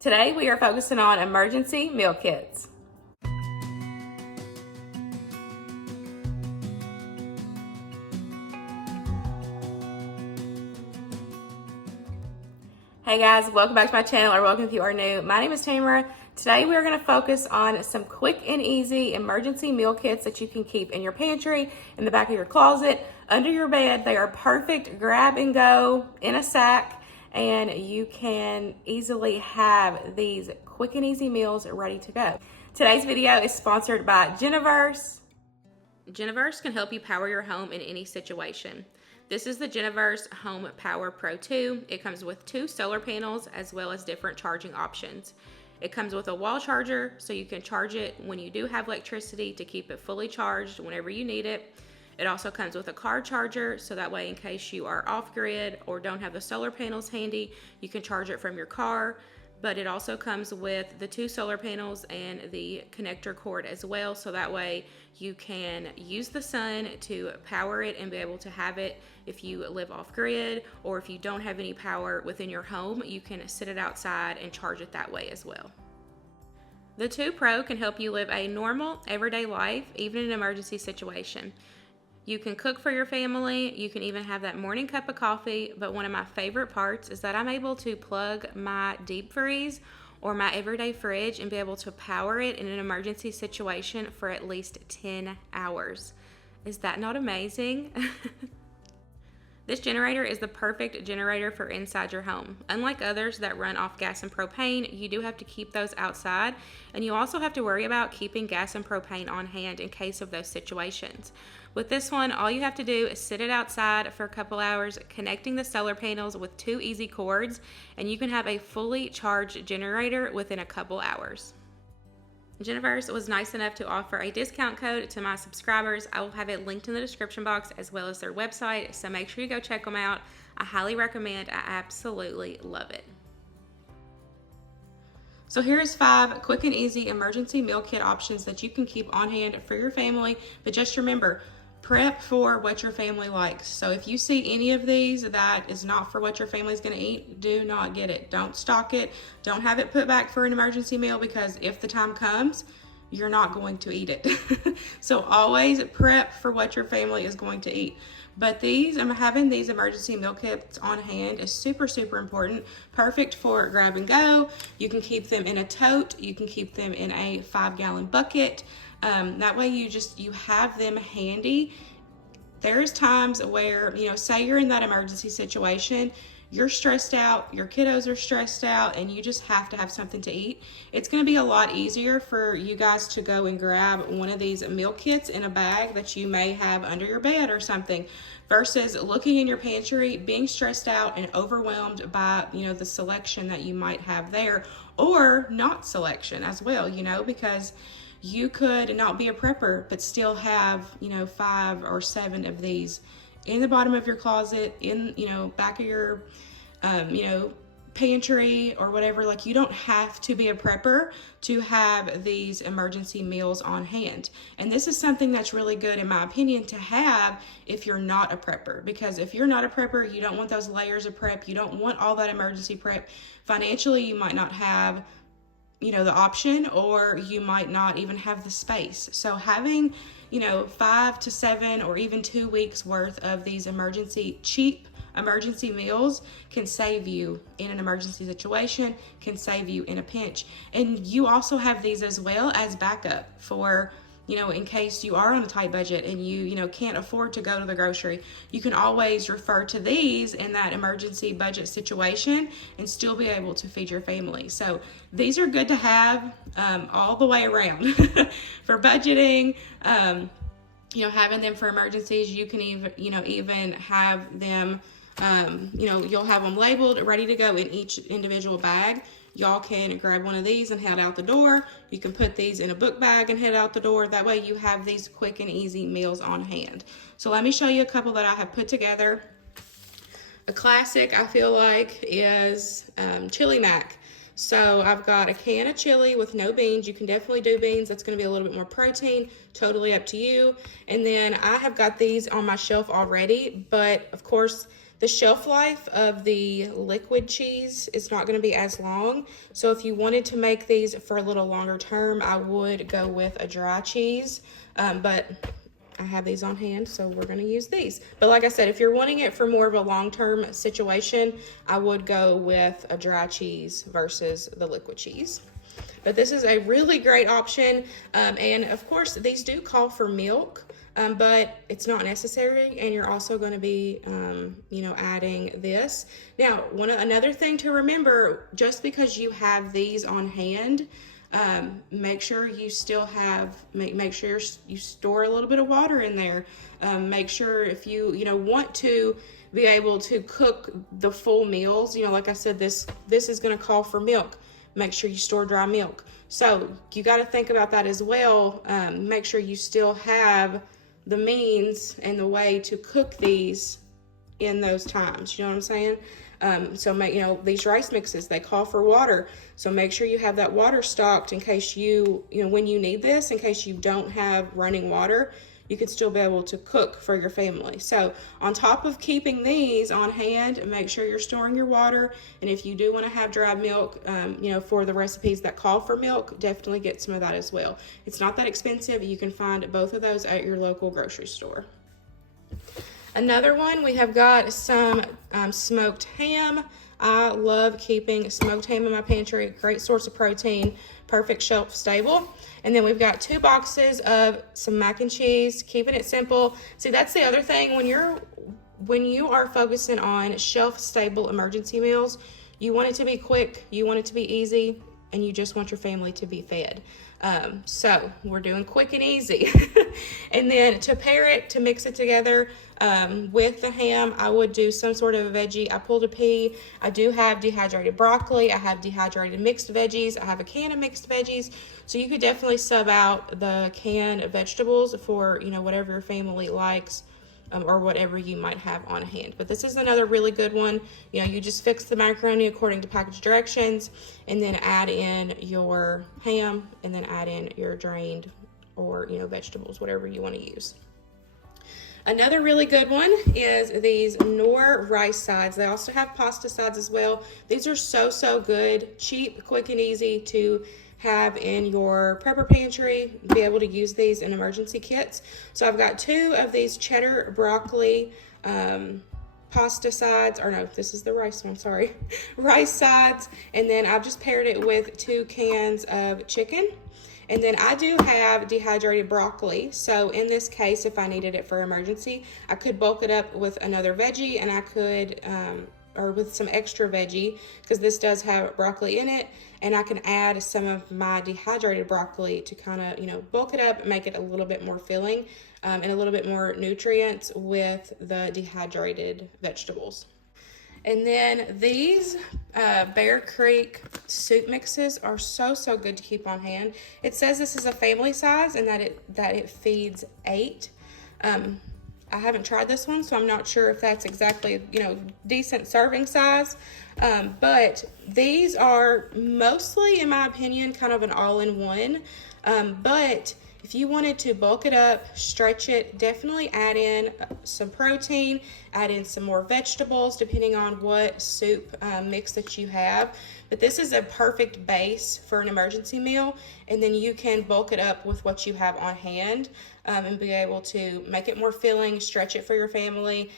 Today we are focusing on emergency meal kits. Hey guys, welcome back to my channel, or welcome if you are new. My name is Tamara. Today we are going to focus on some quick and easy emergency meal kits that you can keep in your pantry, in the back of your closet, under your bed. They are perfect grab and go in a sack, and you can easily have these quick and easy meals ready to go. Today's video is sponsored by Geniverse. Geniverse can help you power your home in any situation. This is the Geniverse Home Power Pro 2. It comes with 2 solar panels as well as different charging options. It comes with a wall charger, so you can charge it when you do have electricity to keep it fully charged whenever you need it. It also comes with a car charger, so that way in case you are off grid or don't have the solar panels handy, you can charge it from your car. But it also comes with the 2 solar panels and the connector cord as well, so that way you can use the sun to power it and be able to have it if you live off grid, or if you don't have any power within your home, you can sit it outside and charge it that way as well. The 2 Pro can help you live a normal, everyday life, even in an emergency situation. You can cook for your family, you can even have that morning cup of coffee, but one of my favorite parts is that I'm able to plug my deep freeze or my everyday fridge and be able to power it in an emergency situation for at least 10 hours. Is that not amazing? This generator is the perfect generator for inside your home. Unlike others that run off gas and propane, you do have to keep those outside, and you also have to worry about keeping gas and propane on hand in case of those situations. With this one, all you have to do is sit it outside for a couple hours, connecting the solar panels with 2 easy cords, and you can have a fully charged generator within a couple hours. Geniverse was nice enough to offer a discount code to my subscribers. I will have it linked in the description box as well as their website, so make sure you go check them out. I highly recommend. I absolutely love it. So here's 5 quick and easy emergency meal kit options that you can keep on hand for your family, but just remember, prep for what your family likes. So if you see any of these that is not for what your family's going to eat, do not get it. Don't stock it. Don't have it put back for an emergency meal, because if the time comes, you're not going to eat it. So always prep for what your family is going to eat. But having these emergency meal kits on hand is super, super important. Perfect for grab and go. You can keep them in a tote. You can keep them in a 5-gallon bucket. That way you have them handy. There's times where, say you're in that emergency situation, you're stressed out, your kiddos are stressed out, and you just have to have something to eat. It's going to be a lot easier for you guys to go and grab one of these meal kits in a bag that you may have under your bed or something, versus looking in your pantry, being stressed out and overwhelmed by, the selection that you might have there, or not selection as well, because you could not be a prepper but still have 5 or 7 of these in the bottom of your closet, in back of your pantry or whatever. Like, you don't have to be a prepper to have these emergency meals on hand. And this is something that's really good, in my opinion, to have if you're not a prepper, because if you're not a prepper, you don't want those layers of prep, you don't want all that emergency prep. Financially, you might not have the option, or you might not even have the space. So having 5 to 7 or even 2 weeks worth of these cheap emergency meals can save you in an emergency situation, can save you in a pinch. And you also have these as well as backup for in case you are on a tight budget and you can't afford to go to the grocery. You can always refer to these in that emergency budget situation and still be able to feed your family. So these are good to have all the way around for budgeting. Having them for emergencies. You can even have them, you'll have them labeled, ready to go in each individual bag. Y'all can grab one of these and head out the door. You can put these in a book bag and head out the door. That way you have these quick and easy meals on hand. So let me show you a couple that I have put together. A classic, I feel like, is chili mac. So I've got a can of chili with no beans. You can definitely do beans. That's going to be a little bit more protein. Totally up to you. And then I have got these on my shelf already, but of course The shelf life of the liquid cheese is not going to be as long. So if you wanted to make these for a little longer term, I would go with a dry cheese. But I have these on hand, so we're going to use these. But like I said, if you're wanting it for more of a long-term situation, I would go with a dry cheese versus the liquid cheese. But this is a really great option. And of course, these do call for milk. But it's not necessary, and you're also going to be, adding this. Now, another thing to remember, just because you have these on hand, make sure you still have, make sure you store a little bit of water in there. Make sure if you, want to be able to cook the full meals, like I said, this is going to call for milk. Make sure you store dry milk. So you got to think about that as well. Make sure you still have the means and the way to cook these in those times. You know what I'm saying? So these rice mixes, they call for water. So make sure you have that water stocked in case when you need this, in case you don't have running water, you can still be able to cook for your family. So on top of keeping these on hand, make sure you're storing your water. And if you do want to have dry milk, for the recipes that call for milk, definitely get some of that as well. It's not that expensive. You can find both of those at your local grocery store. Another one, we have got some smoked ham. I love keeping smoked ham in my pantry. Great source of protein, perfect shelf stable. And then we've got 2 boxes of some mac and cheese, keeping it simple. See, that's the other thing. When you are focusing on shelf stable emergency meals, you want it to be quick, you want it to be easy, and you just want your family to be fed. So we're doing quick and easy. And then to pair it, to mix it together with the ham, I would do some sort of a veggie. I pulled a pea. I do have dehydrated broccoli. I have dehydrated mixed veggies. I have a can of mixed veggies. So you could definitely sub out the can of vegetables for, whatever your family likes. Or whatever you might have on hand. But this is another really good one. You just fix the macaroni according to package directions, and then add in your ham, and then add in your drained or vegetables, whatever you want to use. Another really good one is these Knorr rice sides. They also have pasta sides as well. These are so good, cheap, quick, and easy to have in your prepper pantry. Be able to use these in emergency kits. So I've got 2 of these cheddar broccoli pasta sides, or no, this is the rice one, sorry, rice sides. And then I've just paired it with 2 cans of chicken. And then I do have dehydrated broccoli. So in this case, if I needed it for emergency, I could bulk it up with another veggie, and I could, or with some extra veggie, because this does have broccoli in it, and I can add some of my dehydrated broccoli to kind of, bulk it up and make it a little bit more filling, and a little bit more nutrients with the dehydrated vegetables. And then these Bear Creek soup mixes are so good to keep on hand. It says this is a family size and that it feeds 8. I haven't tried this one, so I'm not sure if that's exactly, decent serving size. But these are mostly, in my opinion, kind of an all-in-one. But if you wanted to bulk it up, stretch it, definitely add in some protein, add in some more vegetables, depending on what soup mix that you have. But this is a perfect base for an emergency meal, and then you can bulk it up with what you have on hand, and be able to make it more filling, stretch it for your family.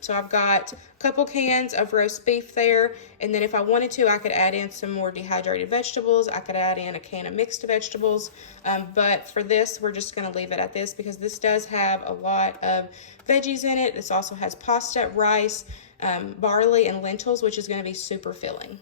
So I've got a couple cans of roast beef there, and then if I wanted to, I could add in some more dehydrated vegetables. I could add in a can of mixed vegetables, but for this, we're just going to leave it at this because this does have a lot of veggies in it. This also has pasta, rice, barley, and lentils, which is going to be super filling.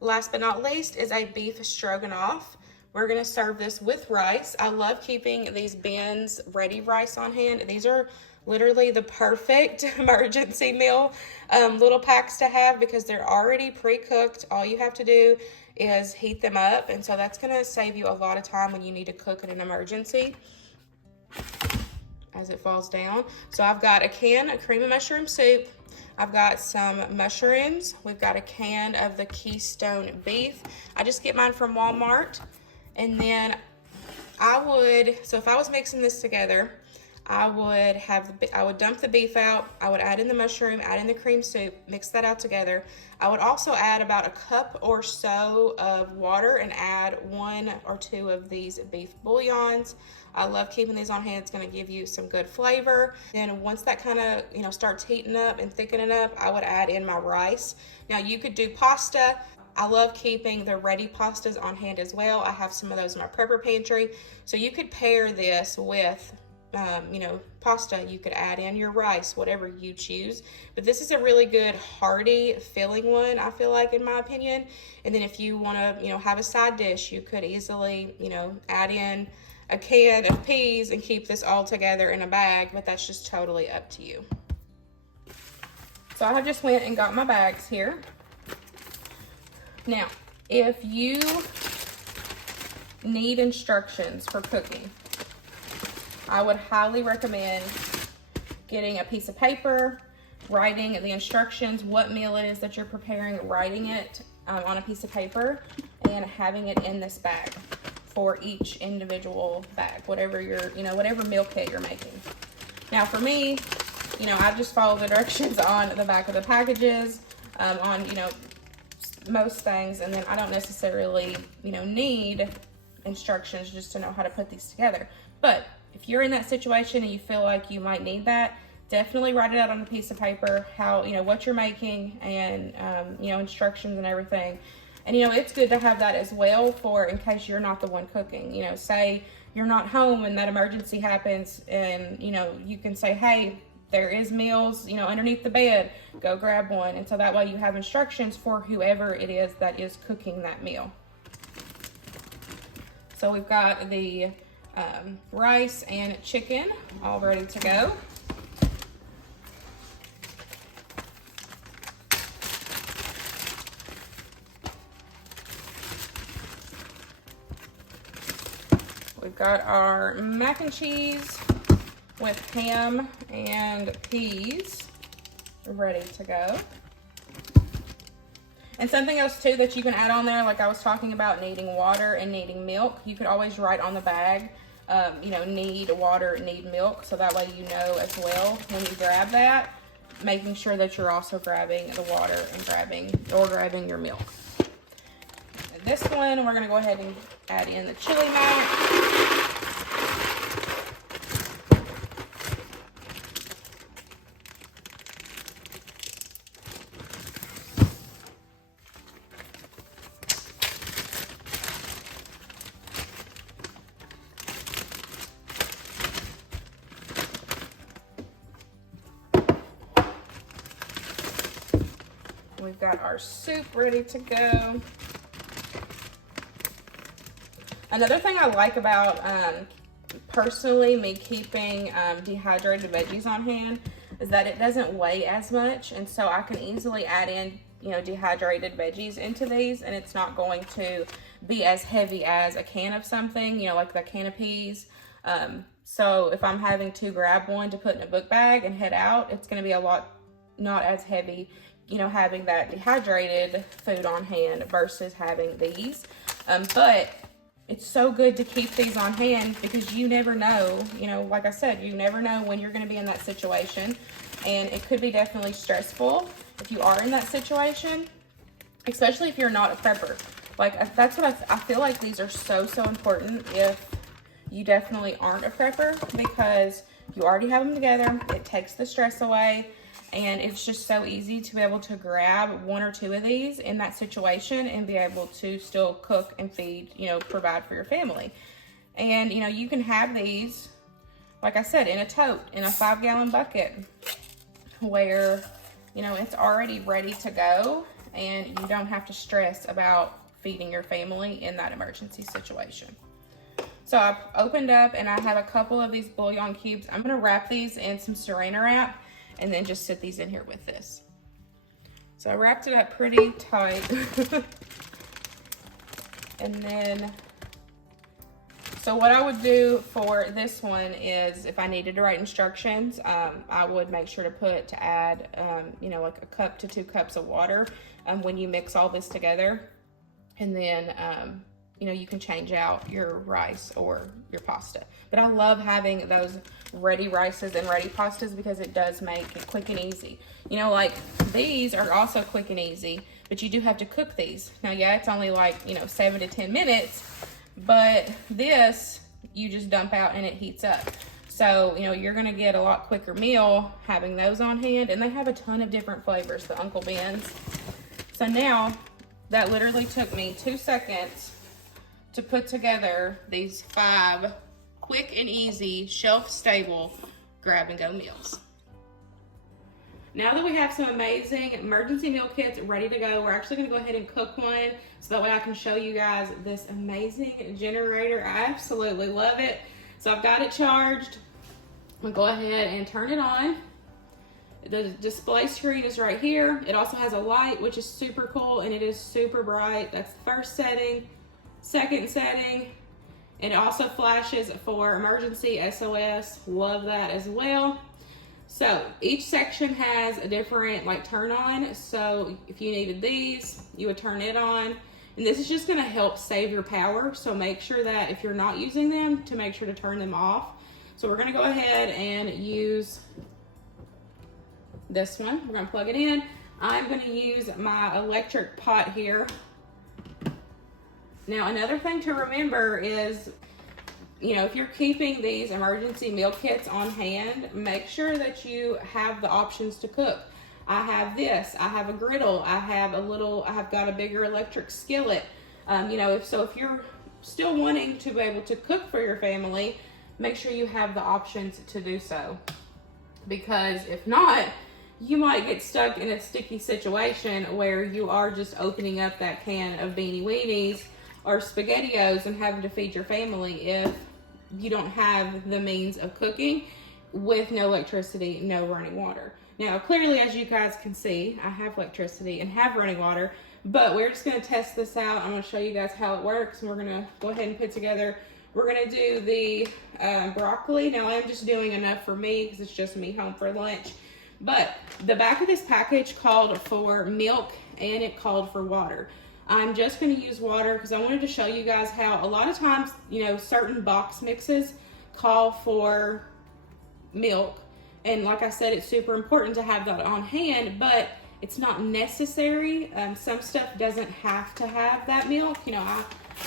Last but not least is a beef stroganoff. We're going to serve this with rice. I love keeping these Ben's ready rice on hand. These are literally the perfect emergency meal little packs to have because they're already pre-cooked. All you have to do is heat them up, and so that's going to save you a lot of time when you need to cook in an emergency as it falls down. So I've got a can of cream of mushroom soup. I've got some mushrooms. We've got a can of the Keystone beef. I just get mine from Walmart. And then so if I was mixing this together, I would dump the beef out. I would add in the mushroom, add in the cream soup, mix that out together. I would also add about a cup or so of water and add 1 or 2 of these beef bouillons. I love keeping these on hand. It's going to give you some good flavor. Then once that kind of, starts heating up and thickening up, I would add in my rice. Now you could do pasta. I love keeping the ready pastas on hand as well. I have some of those in my prepper pantry. So you could pair this with pasta. You could add in your rice, whatever you choose. But this is a really good, hearty, filling one, I feel like, in my opinion. And then if you want to, have a side dish, you could easily, add in a can of peas and keep this all together in a bag, but that's just totally up to you. So I just went and got my bags here. Now, if you need instructions for cooking, I would highly recommend getting a piece of paper, writing the instructions, what meal it is that you're preparing, writing it on a piece of paper, and having it in this bag for each individual bag, whatever whatever meal kit you're making. Now for me, I just follow the directions on the back of the packages, on, most things, and then I don't necessarily, need instructions just to know how to put these together. But if you're in that situation and you feel like you might need that, definitely write it out on a piece of paper, how, what you're making, and, instructions and everything. And, it's good to have that as well for in case you're not the one cooking. Say you're not home and that emergency happens, and, you can say, hey, there is meals, underneath the bed, go grab one. And so that way you have instructions for whoever it is that is cooking that meal. So we've got the rice and chicken all ready to go. We've got our mac and cheese with ham and peas ready to go. And something else too that you can add on there, like I was talking about needing water and needing milk, you could always write on the bag, need water, need milk, so that way as well when you grab that, making sure that you're also grabbing the water and grabbing your milk. This one, we're gonna go ahead and add in the chili mac. We've got our soup ready to go. Another thing I like about, personally, me keeping dehydrated veggies on hand is that it doesn't weigh as much. And so I can easily add in, dehydrated veggies into these, and it's not going to be as heavy as a can of something, like the can of peas. So if I'm having to grab one to put in a book bag and head out, it's going to be a lot, not as heavy, having that dehydrated food on hand versus having these. But it's so good to keep these on hand because you never know, like I said, you never know when you're going to be in that situation. And it could be definitely stressful if you are in that situation, especially if you're not a prepper. Like, that's what I feel like these are so important if you definitely aren't a prepper, because you already have them together. It takes the stress away. And it's just so easy to be able to grab 1 or 2 of these in that situation and be able to still cook and feed, provide for your family. And, you can have these, like I said, in a tote, in a 5-gallon bucket where, it's already ready to go and you don't have to stress about feeding your family in that emergency situation. So I've opened up and I have a couple of these bouillon cubes. I'm going to wrap these in some Saffron App and then just sit these in here with this. So I wrapped it up pretty tight. And then, so what I would do for this one is, if I needed to write instructions, I would make sure to add, like a cup to 2 cups of water when you mix all this together. And then you know, you can change out your rice or your pasta. But I love having those ready rices and ready pastas because it does make it quick and easy. You know, like these are also quick and easy, but you do have to cook these. Now, yeah, it's only like, you know, 7 to 10 minutes, but this you just dump out and it heats up. So, you know, you're gonna get a lot quicker meal having those on hand, and they have a ton of different flavors, the Uncle Ben's. So now, that literally took me 2 seconds to put together these 5 quick and easy, shelf-stable grab-and-go meals. Now that we have some amazing emergency meal kits ready to go, we're actually gonna go ahead and cook one so that way I can show you guys this amazing generator. I absolutely love it. So I've got it charged. I'm gonna go ahead and turn it on. The display screen is right here. It also has a light, which is super cool, and it is super bright. That's the first setting. Second setting, it also flashes for emergency SOS. Love that as well. So each section has a different like turn on. So if you needed these, you would turn it on. And this is just gonna help save your power. So make sure that if you're not using them, to make sure to turn them off. So we're gonna go ahead and use this one. We're gonna plug it in. I'm gonna use my electric pot here. Now, another thing to remember is, you know, if you're keeping these emergency meal kits on hand, make sure that you have the options to cook. I have this, I have a griddle, I have got a bigger electric skillet. You know, if you're still wanting to be able to cook for your family, make sure you have the options to do so. Because if not, you might get stuck in a sticky situation where you are just opening up that can of Beanie Weenies or SpaghettiOs and having to feed your family if you don't have the means of cooking with no electricity, no running water. Now, clearly, as you guys can see, I have electricity and have running water, but we're just gonna test this out. I'm gonna show you guys how it works, and we're gonna go ahead and put together, we're gonna do the broccoli. Now, I'm just doing enough for me because it's just me home for lunch. But the back of this package called for milk and it called for water. I'm just going to use water because I wanted to show you guys how a lot of times, you know, certain box mixes call for milk. And like I said, it's super important to have that on hand, but it's not necessary. Some stuff doesn't have to have that milk. You know,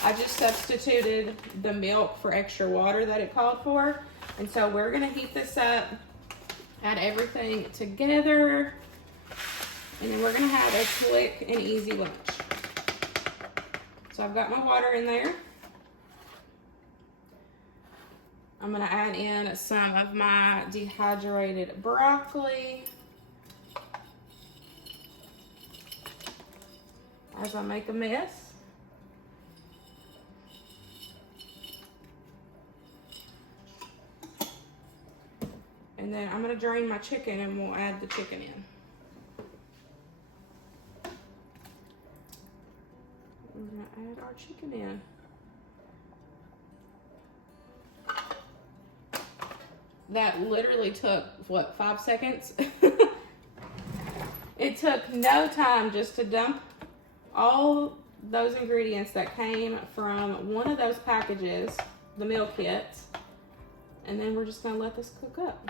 I just substituted the milk for extra water that it called for. And so we're going to heat this up, add everything together, and then we're going to have a quick and easy lunch. So I've got my water in there. I'm gonna add in some of my dehydrated broccoli as I make a mess. And then I'm gonna drain my chicken and we'll add the chicken in. We're gonna add our chicken in. That literally took, what, 5 seconds? It took no time just to dump all those ingredients that came from one of those packages, the meal kits, and then we're just gonna let this cook up.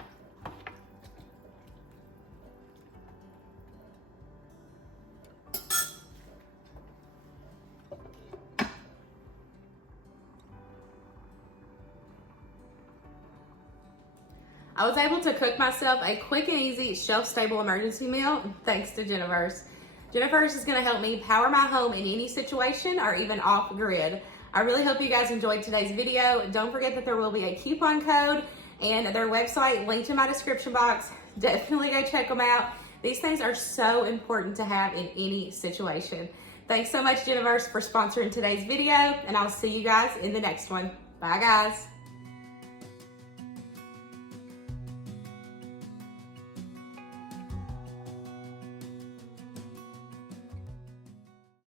I was able to cook myself a quick and easy shelf-stable emergency meal thanks to Jennifer's. Jennifer's is gonna help me power my home in any situation or even off grid. I really hope you guys enjoyed today's video. Don't forget that there will be a coupon code and their website linked in my description box. Definitely go check them out. These things are so important to have in any situation. Thanks so much, Jennifer's, for sponsoring today's video, and I'll see you guys in the next one. Bye, guys.